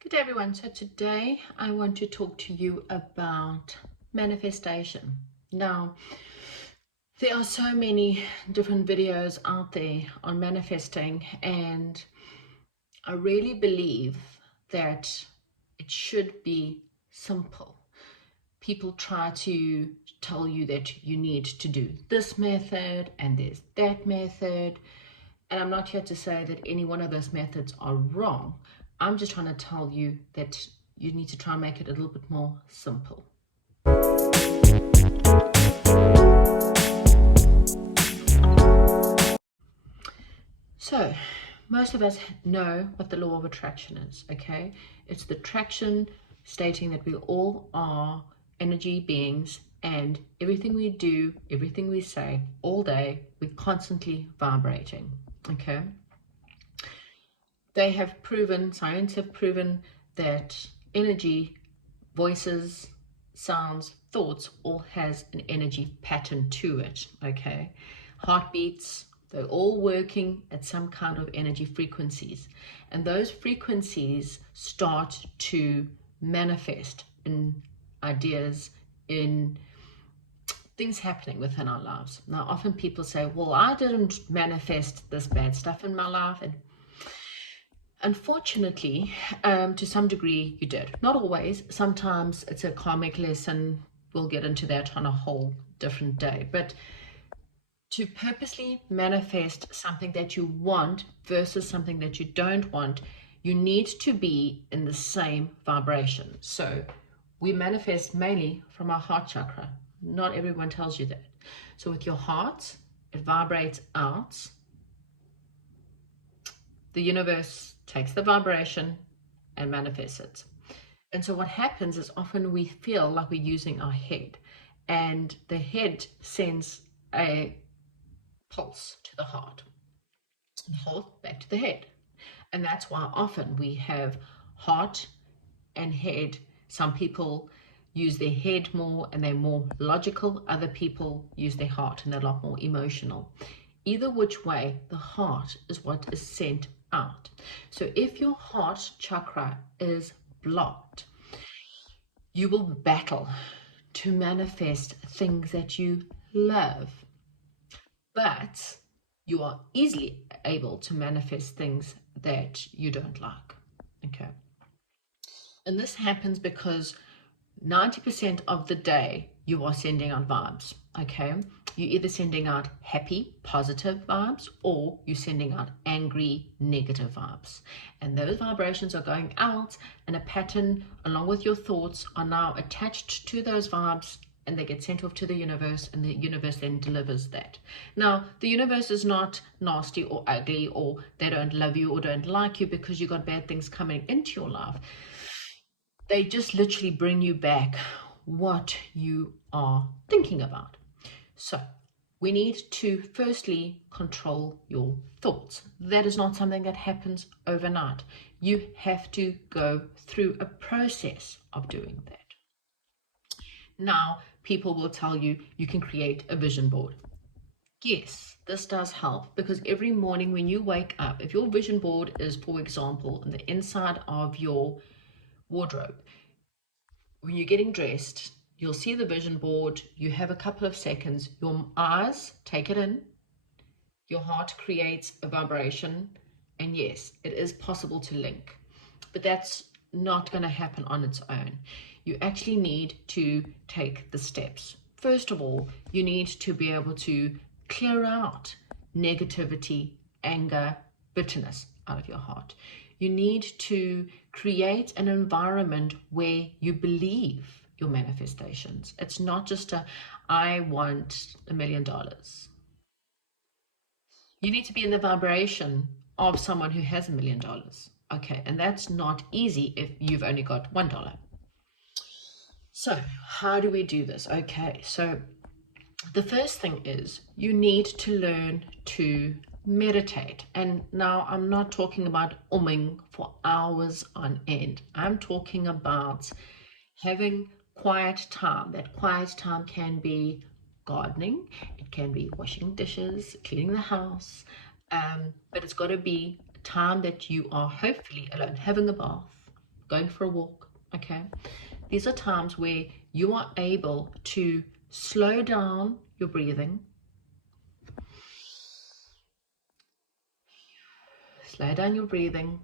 Good day everyone. So today I want to talk to you about manifestation. Now, there are so many different videos out there on manifesting, and I really believe that it should be simple. People try to tell you that you need to do this method and there's that method. And I'm not here to say that any one of those methods are wrong. I'm just trying to tell you that you need to try and make it a little bit more simple. So, most of us know what the law of attraction is, okay? It's the attraction stating that we all are energy beings, and everything we do, everything we say all day, we're constantly vibrating, okay? They have proven, science have proven that energy, voices, sounds, thoughts all has an energy pattern to it, okay? Heartbeats, they're all working at some kind of energy frequencies. And those frequencies start to manifest in ideas, in things happening within our lives. Now, often people say, well, I didn't manifest this bad stuff in my life. And unfortunately, to some degree, you did. Not always. Sometimes it's a karmic lesson. We'll get into that on a whole different day. But to purposely manifest something that you want versus something that you don't want, you need to be in the same vibration. So we manifest mainly from our heart chakra. Not everyone tells you that. So with your heart, it vibrates out. The universe takes the vibration and manifests it. And so what happens is often we feel like we're using our head, and the head sends a pulse to the heart, and the heart back to the head. And that's why often we have heart and head. Some people use their head more and they're more logical. Other people use their heart and they're a lot more emotional. Either which way, the heart is what is sent out. So if your heart chakra is blocked, you will battle to manifest things that you love, but you are easily able to manifest things that you don't like, okay? And this happens because 90% of the day you are sending out vibes, okay? You're either sending out happy, positive vibes, or you're sending out angry, negative vibes. And those vibrations are going out, and a pattern along with your thoughts are now attached to those vibes, and they get sent off to the universe, and the universe then delivers that. Now, the universe is not nasty or ugly, or they don't love you or don't like you because you got bad things coming into your life. They just literally bring you back what you are thinking about. So we need to firstly control your thoughts. That is not something that happens overnight. You have to go through a process of doing that. Now, people will tell you you can create a vision board. Yes, this does help, because every morning when you wake up, if your vision board is, for example, on the inside of your wardrobe, when you're getting dressed, you'll see the vision board, you have a couple of seconds, your eyes take it in, your heart creates a vibration, and yes, it is possible to link, but that's not going to happen on its own. You actually need to take the steps. First of all, you need to be able to clear out negativity, anger, bitterness out of your heart. You need to create an environment where you believe your manifestations. It's not just I want $1 million. You need to be in the vibration of someone who has $1 million. Okay, and that's not easy if you've only got $1. So how do we do this? Okay, so the first thing is you need to learn to meditate. And now I'm not talking about umming for hours on end. I'm talking about having quiet time. That quiet time can be gardening, it can be washing dishes, cleaning the house, but it's got to be time that you are hopefully alone, having a bath, going for a walk, okay? These are times where you are able to slow down your breathing, slow down your breathing,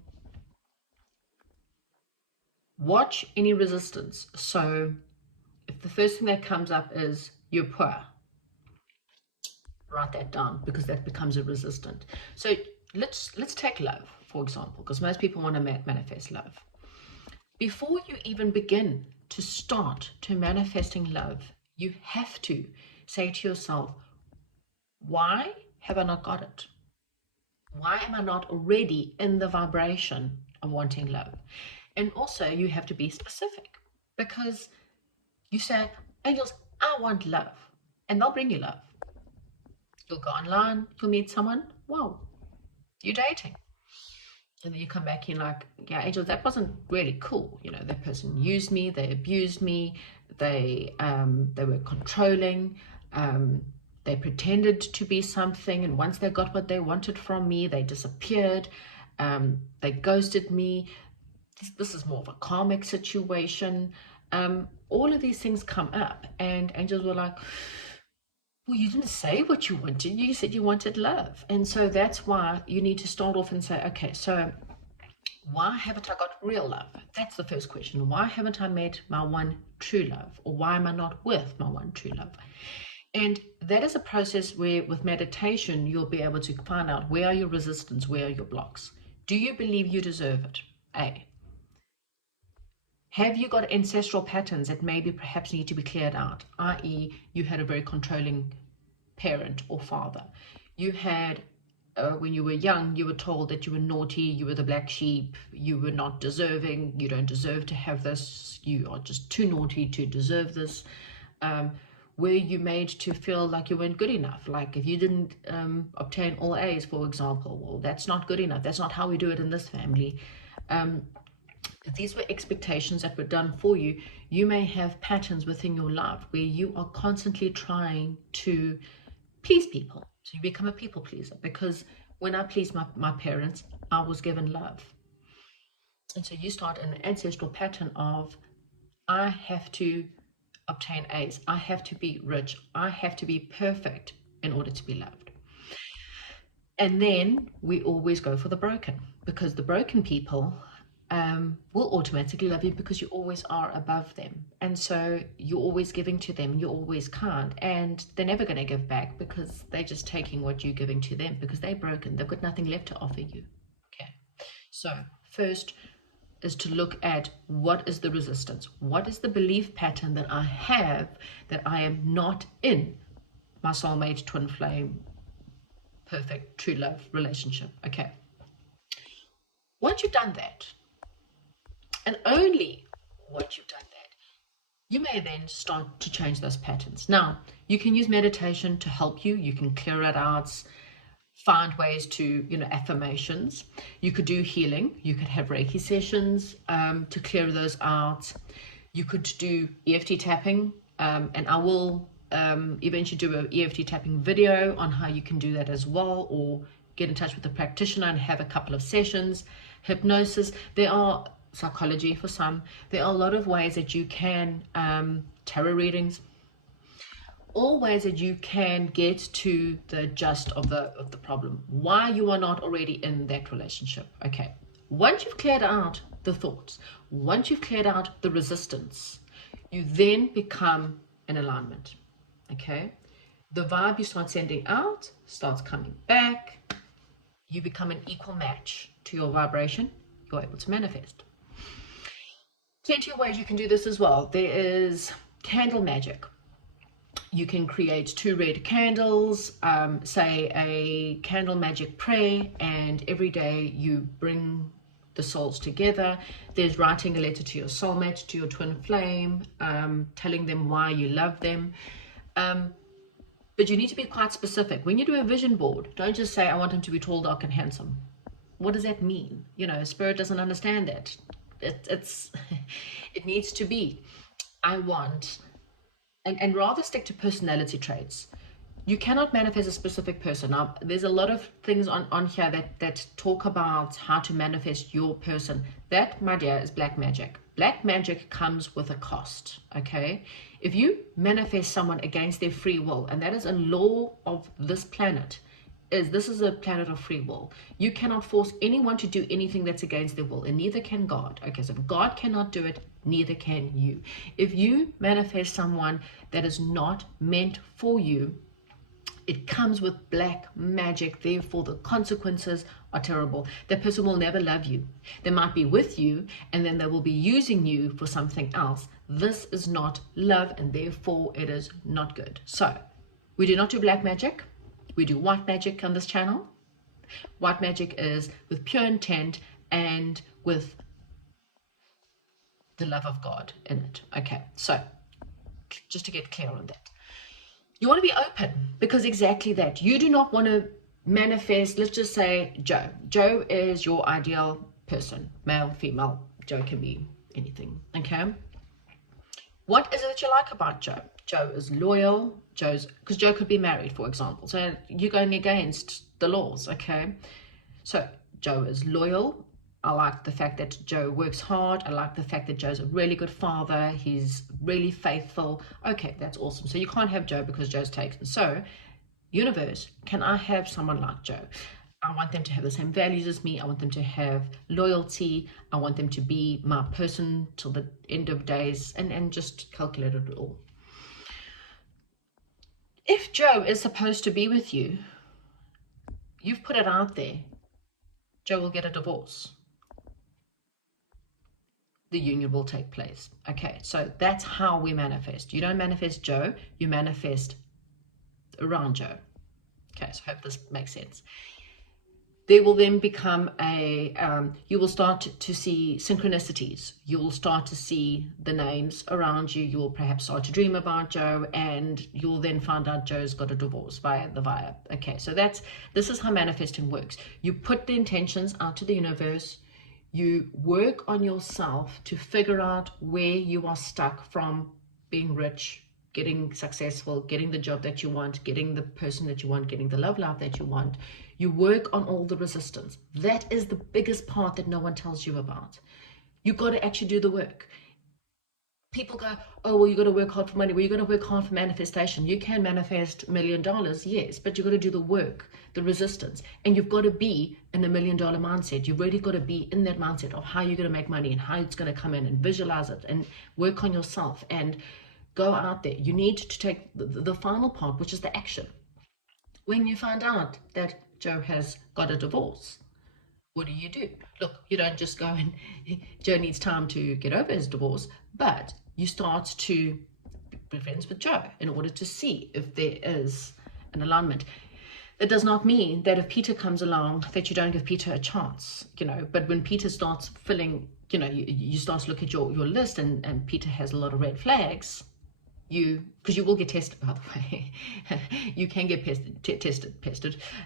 watch any resistance. So if the first thing that comes up is you're poor, write that down, because that becomes a resistant. So let's take love, for example, because most people want to manifest love. Before you even begin to start to manifesting love, you have to say to yourself, why have I not got it? Why am I not already in the vibration of wanting love? And also you have to be specific, because you say, angels, I want love, and they'll bring you love. You'll go online, you'll meet someone, wow, you're dating. And then you come back and you're like, yeah, angels, that wasn't really cool. You know, that person used me, they abused me, they were controlling, they pretended to be something, and once they got what they wanted from me, they disappeared, they ghosted me. This is more of a karmic situation. All of these things come up, and angels were like, well, you didn't say what you wanted. You said you wanted love. And so that's why you need to start off and say, okay, so why haven't I got real love? That's the first question. Why haven't I met my one true love? Or why am I not with my one true love? And that is a process where with meditation, you'll be able to find out, where are your resistance? Where are your blocks? Do you believe you deserve it? A. Have you got ancestral patterns that maybe perhaps need to be cleared out, i.e. you had a very controlling parent or father. You had, when you were young, you were told that you were naughty, you were the black sheep, you were not deserving, you don't deserve to have this, you are just too naughty to deserve this. Were you made to feel like you weren't good enough? Like if you didn't obtain all A's, for example, well, that's not good enough. That's not how we do it in this family. These were expectations that were done for you. You may have patterns within your life where you are constantly trying to please people. So you become a people pleaser, because when I pleased my parents, I was given love. And so you start an ancestral pattern of, I have to obtain A's, I have to be rich, I have to be perfect in order to be loved. And then we always go for the broken, because the broken people will automatically love you, because you always are above them, and so you're always giving to them, you always can't, and they're never going to give back, because they're just taking what you're giving to them, because they're broken, they've got nothing left to offer you. Okay, so first is to look at, what is the resistance? What is the belief pattern that I have that I am not in my soulmate, twin flame, perfect true love relationship? Okay, once you've done that, and only once you've done that, you may then start to change those patterns. Now, you can use meditation to help you. You can clear it out, find ways to, affirmations. You could do healing. You could have Reiki sessions to clear those out. You could do EFT tapping, and I will eventually do an EFT tapping video on how you can do that as well, or get in touch with a practitioner and have a couple of sessions. Hypnosis. There are psychology for some. There are a lot of ways that you can, tarot readings, all ways that you can get to the gist of the problem, why you are not already in that relationship. Okay, once you've cleared out the thoughts, once you've cleared out the resistance, you then become in alignment. Okay, the vibe you start sending out starts coming back. You become an equal match to your vibration. You're able to manifest. Plenty of ways you can do this as well. There is candle magic. You can create 2 red candles, say a candle magic prayer, and every day you bring the souls together. There's writing a letter to your soulmate, to your twin flame, telling them why you love them. But you need to be quite specific. When you do a vision board, don't just say, I want him to be tall, dark, and handsome. What does that mean? Spirit doesn't understand that. It needs to be, I want, and rather stick to personality traits. you cannot manifest a specific person. Now, there's a lot of things on here that talk about how to manifest your person. That, my dear, is black magic. Black magic comes with a cost, okay? If you manifest someone against their free will, and that is a law of this planet, this is a planet of free will. You cannot force anyone to do anything that's against their will, and neither can God. Okay, so if God cannot do it, neither can you. If you manifest someone that is not meant for you, it comes with black magic. Therefore, the consequences are terrible. That person will never love you. They might be with you, and then they will be using you for something else. This is not love, and therefore it is not good. So we do not do black magic. We do white magic on this channel. White magic is with pure intent and with the love of God in it. Okay, so just to get clear on that. You want to be open, because exactly that. You do not want to manifest, let's just say Joe. Joe is your ideal person, male, female. Joe can be anything, okay? What is it that you like about Joe? Joe is loyal. Because Joe could be married, for example. So you're going against the laws, okay? So Joe is loyal. I like the fact that Joe works hard. I like the fact that Joe's a really good father. He's really faithful. Okay, that's awesome. So you can't have Joe because Joe's taken. So, universe, can I have someone like Joe? I want them to have the same values as me. I want them to have loyalty. I want them to be my person till the end of days, and just calculate it all. If Joe is supposed to be with you, you've put it out there, Joe will get a divorce. The union will take place. Okay, so that's how we manifest. You don't manifest Joe, you manifest around Joe. Okay, so I hope this makes sense. There will then become you will start to see synchronicities. You will start to see the names around you. You will perhaps start to dream about Joe, and you'll then find out Joe's got a divorce via. Okay, so this is how manifesting works. You put the intentions out to the universe. You work on yourself to figure out where you are stuck from being rich, getting successful, getting the job that you want, getting the person that you want, getting the love life that you want. You work on all the resistance. That is the biggest part that no one tells you about. You got to actually do the work. People go, oh, well, you got to work hard for money. Well, you got to work hard for manifestation. You can manifest $1 million, yes, but you got to do the work, the resistance, and you've got to be in $1 million mindset. You've really got to be in that mindset of how you're going to make money and how it's going to come in, and visualize it and work on yourself and go out there. You need to take the final part, which is the action. When you find out that Joe has got a divorce, what do? Look, you don't just go and Joe needs time to get over his divorce, but you start to be friends with Joe in order to see if there is an alignment. That does not mean that if Peter comes along that you don't give Peter a chance, but when Peter starts filling, you start to look at your list and Peter has a lot of red flags, because you will get tested, by the way. You can get pested.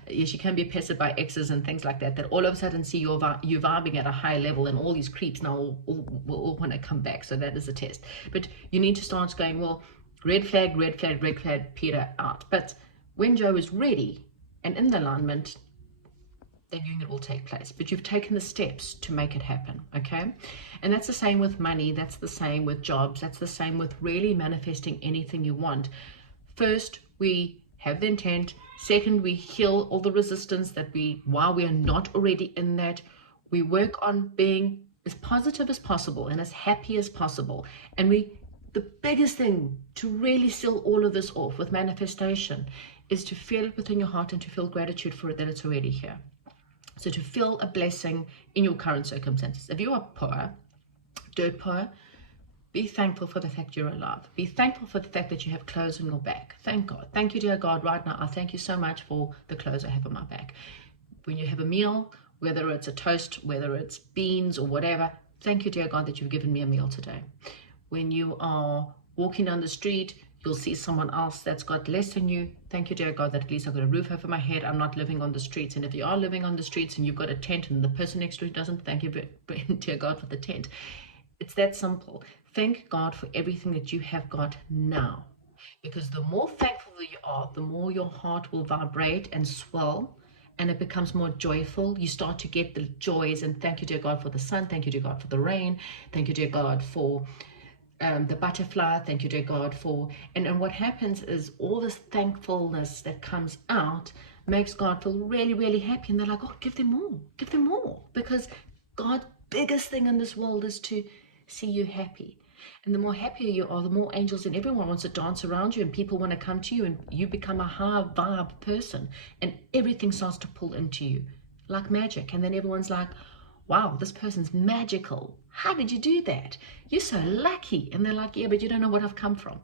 Yes, you can be pestered by exes and things like that all of a sudden see you're vibing at a high level, and all these creeps now will want to come back. So that is a test. But you need to start going, well, red flag, Peter out. But when Joe is ready and in the alignment, that union will take place. But you've taken the steps to make it happen, okay? And that's the same with money. That's the same with jobs. That's the same with really manifesting anything you want. First, we have the intent. Second, we heal all the resistance while we are not already in that. We work on being as positive as possible and as happy as possible. And the biggest thing to really seal all of this off with manifestation is to feel it within your heart and to feel gratitude for it that it's already here. So to feel a blessing in your current circumstances. If you are poor, dirt poor, be thankful for the fact you're alive. Be thankful for the fact that you have clothes on your back. Thank God. Thank you, dear God, right now. I thank you so much for the clothes I have on my back. When you have a meal, whether it's a toast, whether it's beans or whatever, thank you, dear God, that you've given me a meal today. When you are walking down the street, you'll see someone else that's got less than you. Thank you, dear God, that at least I've got a roof over my head. I'm not living on the streets. And if you are living on the streets and you've got a tent and the person next to you doesn't, thank you, dear God, for the tent. It's that simple. Thank God for everything that you have got now. Because the more thankful you are, the more your heart will vibrate and swell, and it becomes more joyful. You start to get the joys, and thank you, dear God, for the sun. Thank you, dear God, for the rain. Thank you, dear God, for the butterfly. Thank you, dear God, for... And what happens is all this thankfulness that comes out makes God feel really, really happy. And they're like, oh, give them more. Give them more. Because God's biggest thing in this world is to see you happy. And the more happier you are, the more angels and everyone wants to dance around you, and people want to come to you, and you become a high vibe person, and everything starts to pull into you like magic. And then everyone's like, wow, this person's magical. How did you do that? You're so lucky. And they're like, yeah, but you don't know what I've come from.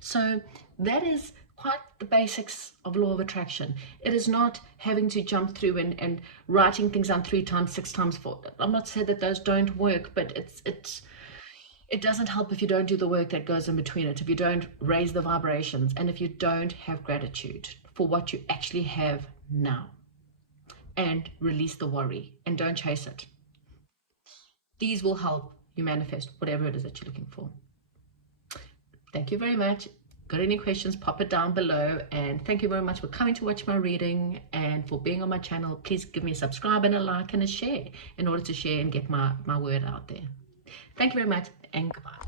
So that is quite the basics of law of attraction. It is not having to jump through and writing things down 3 times, 6 times, 4. I'm not saying that those don't work, but it doesn't help if you don't do the work that goes in between it, if you don't raise the vibrations, and if you don't have gratitude for what you actually have now, and release the worry and don't chase it. These will help you manifest whatever it is that you're looking for. Thank you very much. Got any questions, pop it down below. And thank you very much for coming to watch my reading and for being on my channel. Please give me a subscribe and a like and a share in order to share and get my word out there. Thank you very much, and goodbye.